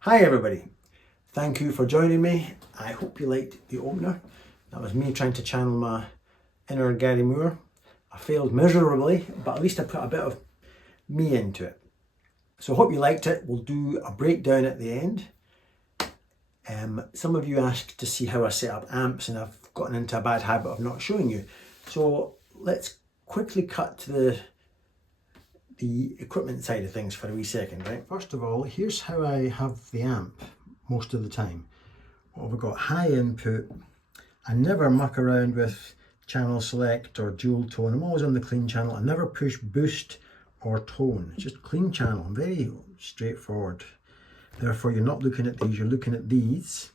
Hi everybody, thank you for joining me. I hope you liked the opener. That was me trying to channel my inner Gary Moore. I failed miserably, but at least I put a bit of me into it. So I hope you liked it. We'll do a breakdown at the end. Some of you asked to see how I set up amps, and I've gotten into a bad habit of not showing you. So let's quickly cut to the equipment side of things for a wee second, right? First of all, here's how I have the amp most of the time. Well, we've got high input. I never muck around with channel select or dual tone. I'm always on the clean channel. I never push boost or tone. It's just clean channel. I'm very straightforward. Therefore, you're not looking at these, you're looking at these.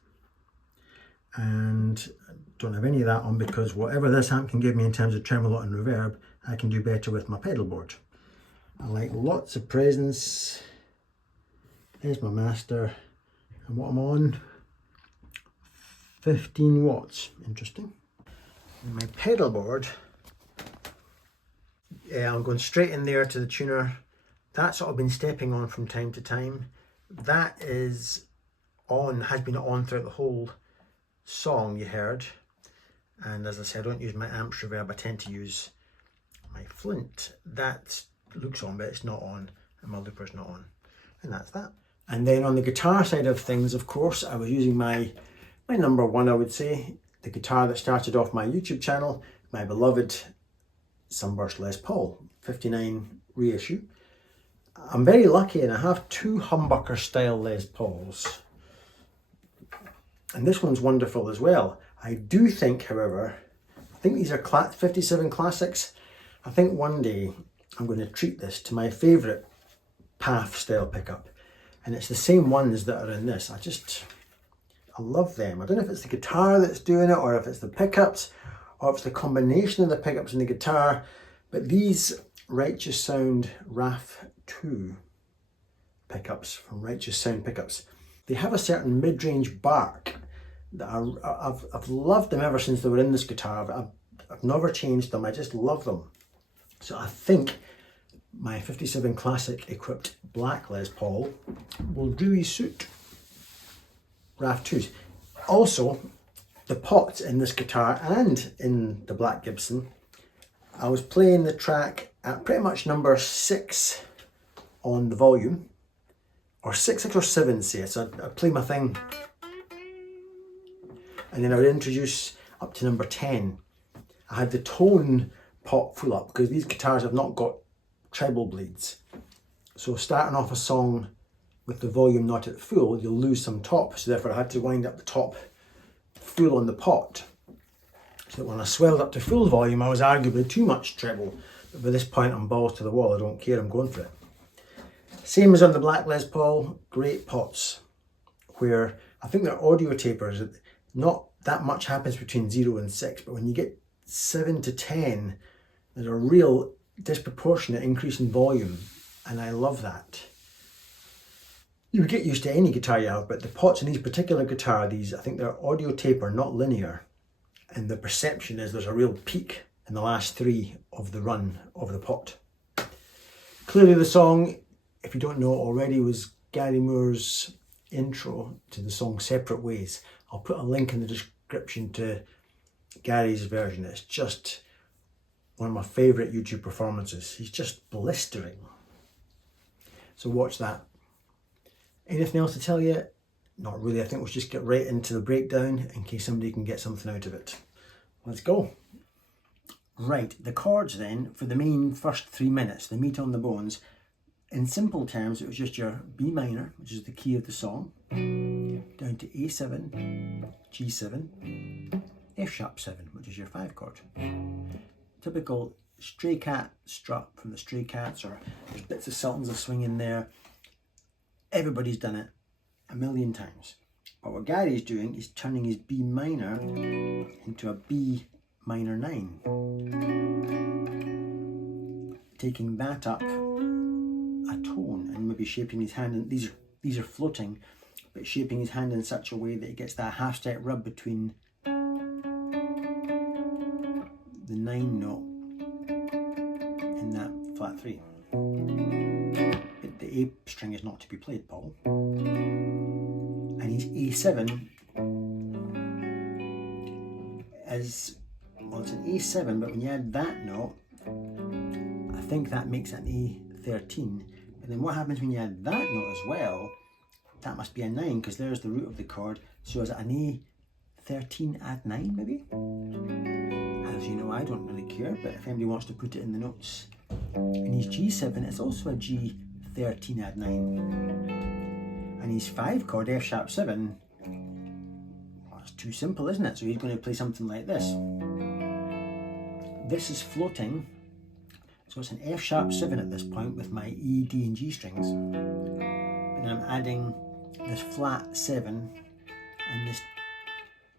And I don't have any of that on because whatever this amp can give me in terms of tremolo and reverb, I can do better with my pedal board. I like lots of presence. There's my master. And what I'm on, 15 watts. Interesting. And my pedal board, I'm going straight in there to the tuner. That's what I've been stepping on from time to time. That is on, has been on throughout the whole song you heard. And as I said, I don't use my amp reverb. I tend to use my Flint. That looks on, but it's not on, and my looper's not on, and that's that. And then on the guitar side of things, of course, I was using my number one, I would say, the guitar that started off my YouTube channel, my beloved Sunburst Les Paul 59 reissue. I'm very lucky, and I have two humbucker style Les Pauls, and this one's wonderful as well. I do think, however, I think these are 57 classics. I think one day I'm going to treat this to my favourite PAF style pickup, and it's the same ones that are in this. I love them. I don't know if it's the guitar that's doing it, or if it's the pickups, or if it's the combination of the pickups and the guitar, but these Righteous Sound RAF 2 pickups from Righteous Sound Pickups, they have a certain mid-range bark that I've loved them ever since they were in this guitar. I've never changed them. I just love them. So I think my 57 Classic equipped black Les Paul will really suit RAF 2s. Also, the pots in this guitar and in the black Gibson, I was playing the track at pretty much number 6 on the volume, or 6 or 7 say. So I'd play my thing, and then I would introduce up to number 10. I had the tone pot full up, because these guitars have not got treble bleeds. So starting off a song with the volume not at full, you'll lose some top, so therefore I had to wind up the top full on the pot. So that when I swelled up to full volume, I was arguably too much treble. But by this point, I'm balls to the wall, I don't care, I'm going for it. Same as on the Black Les Paul, great pots, where I think they're audio tapers. Not that much happens between 0 and 6, but when you get 7 to 10, there's a real disproportionate increase in volume, and I love that. You would get used to any guitar you have, but the pots in these particular guitar, I think they're audio taper, not linear, and the perception is there's a real peak in the last 3 of the run of the pot. Clearly the song, if you don't know already, was Gary Moore's intro to the song Separate Ways. I'll put a link in the description to Gary's version. It's just one of my favourite YouTube performances. He's just blistering. So watch that. Anything else to tell you? Not really. I think we'll just get right into the breakdown in case somebody can get something out of it. Let's go. Right, the chords then, for the main first 3 minutes, the meat on the bones, in simple terms, it was just your B minor, which is the key of the song, down to A7, G7, F sharp 7, which is your 5 chord. Typical Stray Cat strut from the Stray Cats, or there's bits of Sultans of Swing in there. Everybody's done it a million times. But what Gary's doing is turning his B minor into a B minor 9. Taking that up a tone and maybe shaping his hand, and these are floating, but shaping his hand in such a way that it gets that half step rub between the 9 note and that flat 3. But the A string is not to be played, Paul. And his A7 is, well, it's an A7, but when you add that note, I think that makes it an A13. But then what happens when you add that note as well? That must be a 9, because there's the root of the chord. So is it an A13 add 9 maybe? As you know, I don't really care, but if anybody wants to put it in the notes. And his G7 is also a G13 add 9. And his 5 chord, F sharp 7, well, it's too simple, isn't it? So he's going to play something like this. This is floating, so it's an F sharp 7 at this point with my E, D and G strings. And I'm adding this flat 7 and this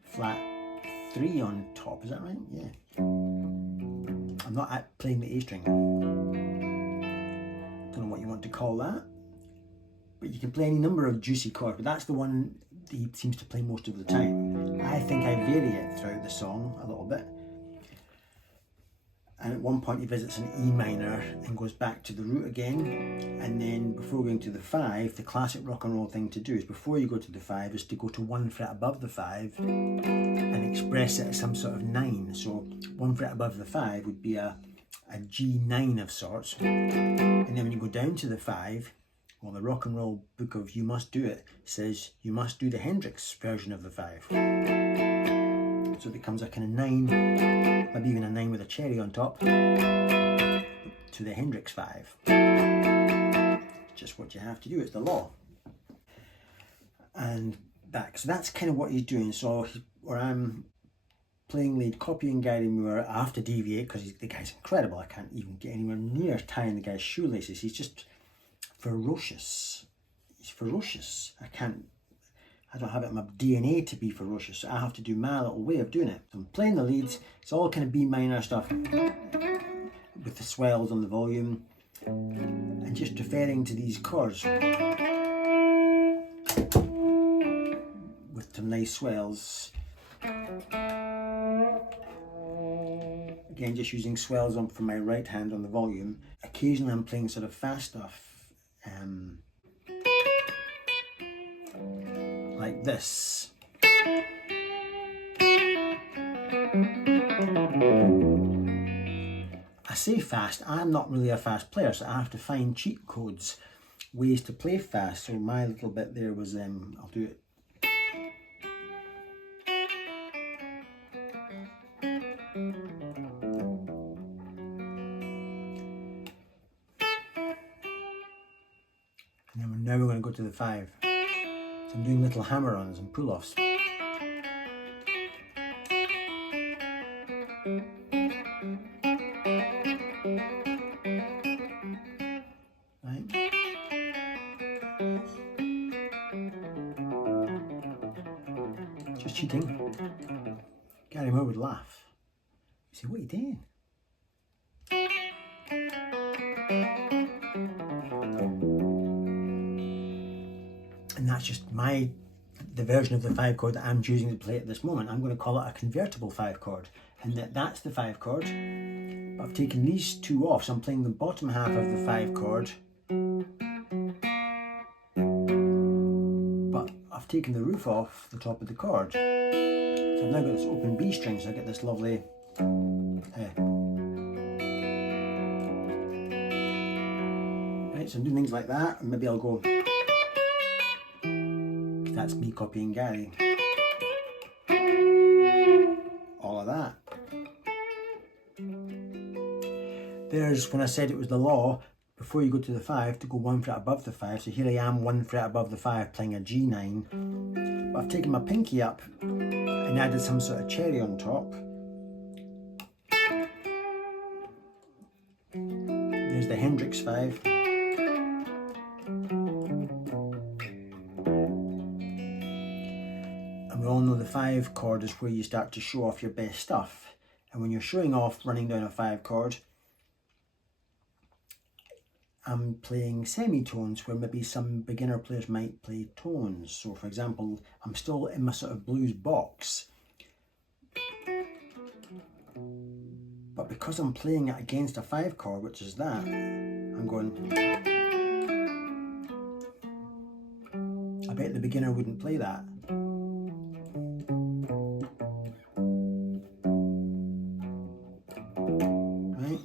flat 3 on top, is that right? Yeah. I'm not playing the A string. Don't know what you want to call that, but you can play any number of juicy chords, but that's the one that he seems to play most of the time. I think I vary it throughout the song a little bit. And at one point he visits an E minor and goes back to the root again, and then before going to the 5, the classic rock and roll thing to do is before you go to the 5 is to go to 1 fret above the 5 and express it as some sort of 9. So 1 fret above the 5 would be a G9 of sorts, and then when you go down to the 5, well, the rock and roll book of You Must Do It says you must do the Hendrix version of the 5. So it becomes a kind of 9, maybe even a 9 with a cherry on top, to the Hendrix 5. It's just what you have to do, it's the law. And back, so that's kind of what he's doing. So where I'm playing lead, copying Gary Moore, I have to deviate because the guy's incredible. I can't even get anywhere near tying the guy's shoelaces. He's just ferocious. He's ferocious. I don't have it in my DNA to be ferocious, so I have to do my little way of doing it. So I'm playing the leads, it's all kind of B minor stuff with the swells on the volume and just referring to these chords with some nice swells. Again, just using swells on from my right hand on the volume. Occasionally I'm playing sort of fast stuff. Like this. I say fast, I'm not really a fast player, so I have to find cheat codes, ways to play fast. So my little bit there was, I'll do it. Now we're going to go to the 5. So I'm doing little hammer-ons and pull-offs. Right. Just cheating. Gary Moore would laugh. You say, what are you doing? And that's just the version of the 5 chord that I'm choosing to play at this moment. I'm going to call it a convertible 5 chord, and that's the 5 chord. But I've taken these 2 off, so I'm playing the bottom half of the 5 chord, but I've taken the roof off the top of the chord. So I've now got this open B string, so I get this lovely right, so I'm doing things like that, and maybe I'll go, that's me copying Gary. All of that. There's when I said it was the law, before you go to the 5, to go 1 fret above the 5. So here I am 1 fret above the 5 playing a G9. But I've taken my pinky up and added some sort of cherry on top. There's the Hendrix 5. And we all know the 5 chord is where you start to show off your best stuff. And when you're showing off running down a 5 chord, I'm playing semitones where maybe some beginner players might play tones. So for example, I'm still in my sort of blues box, but because I'm playing it against a 5 chord, which is that, I'm going, I bet the beginner wouldn't play that. Right?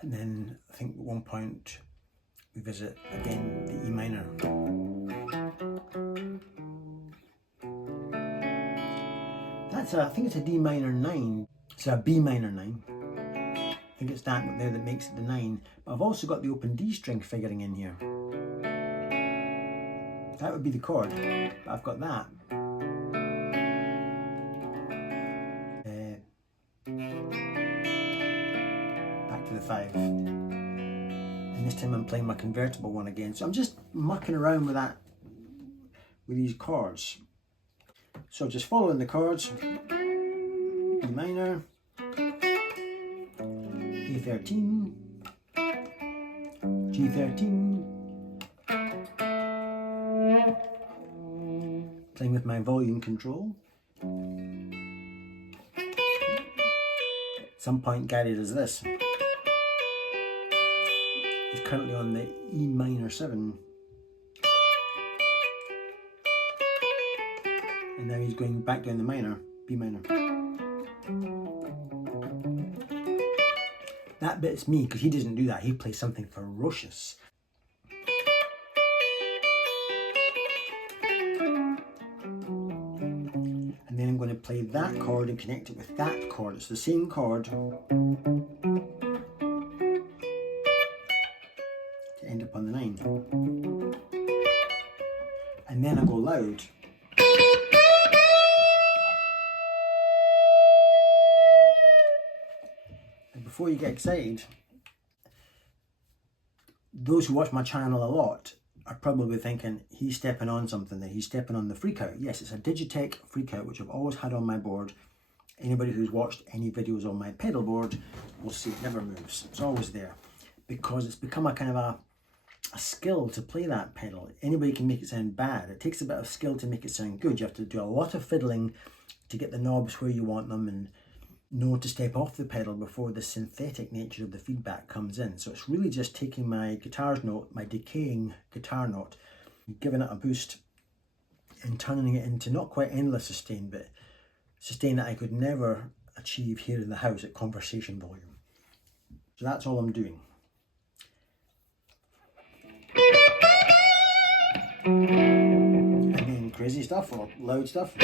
And then I think at one point we visit again the E minor. I think it's a D minor 9. It's a B minor 9. I think it's that note there that makes it the 9. But I've also got the open D string figuring in here. That would be the chord, but I've got that. Back to the 5. And this time I'm playing my convertible one again. So I'm just mucking around with that, with these chords. So just following the chords, E minor, A13, G13, playing with my volume control. At some point Gary does this. He's currently on the E minor 7. And now he's going back down the minor, B minor. That bit's me, because he doesn't do that. He plays something ferocious. And then I'm going to play that chord and connect it with that chord. It's the same chord to end up on the 9. And then I go loud. Before you get excited, those who watch my channel a lot are probably thinking he's stepping on something there. He's stepping on the Freqout. Yes, it's a Digitech Freqout, which I've always had on my board. Anybody who's watched any videos on my pedal board will see it never moves. It's always there because it's become a kind of a skill to play that pedal. Anybody can make it sound bad. It takes a bit of skill to make it sound good. You have to do a lot of fiddling to get the knobs where you want them and know to step off the pedal before the synthetic nature of the feedback comes in. So it's really just taking my guitar's note, my decaying guitar note, giving it a boost and turning it into not quite endless sustain, but sustain that I could never achieve here in the house at conversation volume. So that's all I'm doing. And then crazy stuff or loud stuff.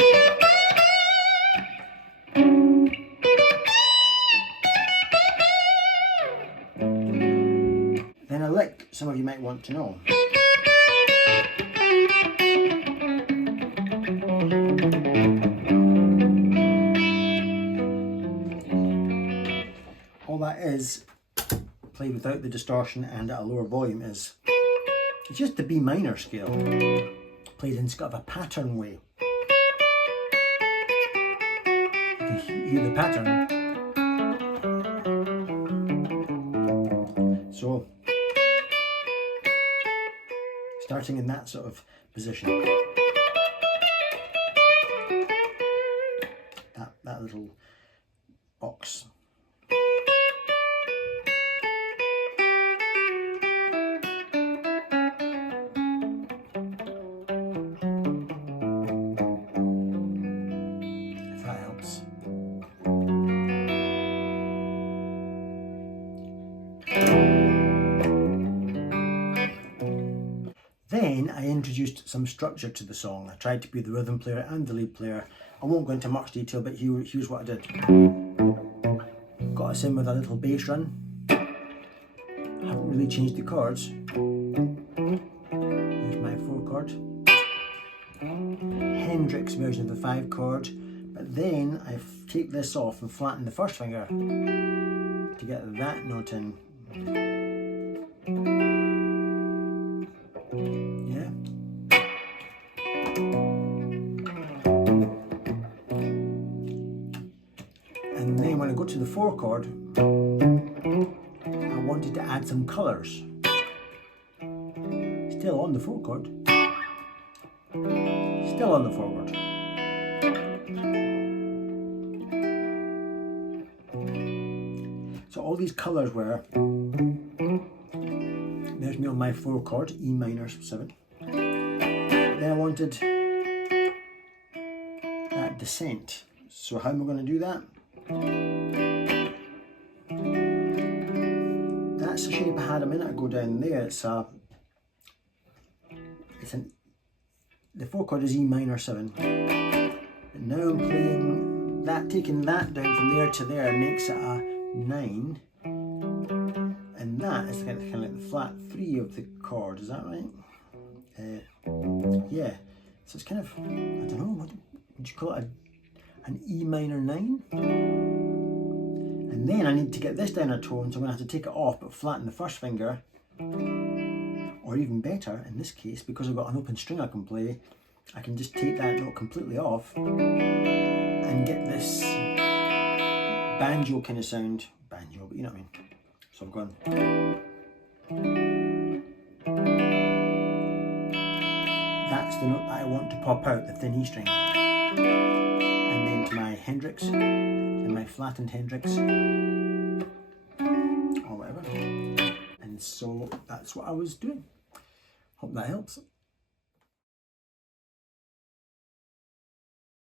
some of you might want to know. All that is, played without the distortion and at a lower volume, it's just the B minor scale, played in sort of a pattern way. You can hear the pattern. So, starting in that sort of position. That little box. If that helps. Then I introduced some structure to the song. I tried to be the rhythm player and the lead player. I won't go into much detail, but here's what I did. Got us in with a little bass run. Haven't really changed the chords. Here's my 4 chord. Hendrix version of the 5 chord. But then I take this off and flatten the first finger to get that note in. And then when I go to the 4 chord, I wanted to add some colours. Still on the 4 chord. Still on the 4 chord. So all these colours were, there's me on my 4 chord, E minor 7. Then I wanted that descent. So how am I going to do that? That's the shape I had a minute ago down there. The 4 chord is E minor 7. And now I'm playing that, taking that down from there to there makes it a 9. And that is kind of like the flat 3 of the chord, is that right? Yeah. So it's kind of, I don't know, what would you call it? An E minor 9. And then I need to get this down a tone, so I'm going to have to take it off but flatten the first finger. Or even better, in this case, because I've got an open string I can play, I can just take that note completely off and get this banjo kind of sound. Banjo, but you know what I mean. So I've gone. That's the note that I want to pop out, the thin E string. And then to my Hendrix, and my flattened Hendrix, or whatever. And so that's what I was doing. Hope that helps.